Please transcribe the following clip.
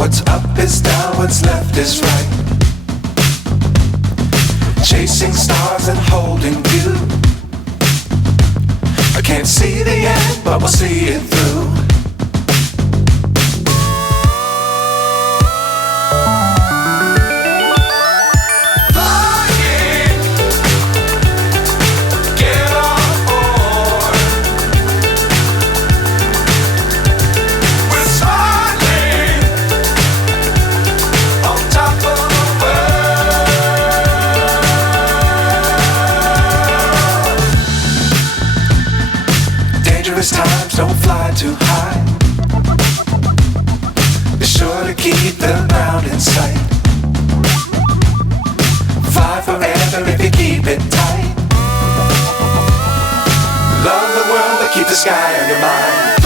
What's up is down, what's left is right. Chasing stars and holding you. I can't see the end, but we'll see it through. Dangerous times, don't fly too high. Be sure to keep the ground in sight. Fly forever if you keep it tight. Love the world, but keep the sky on your mind.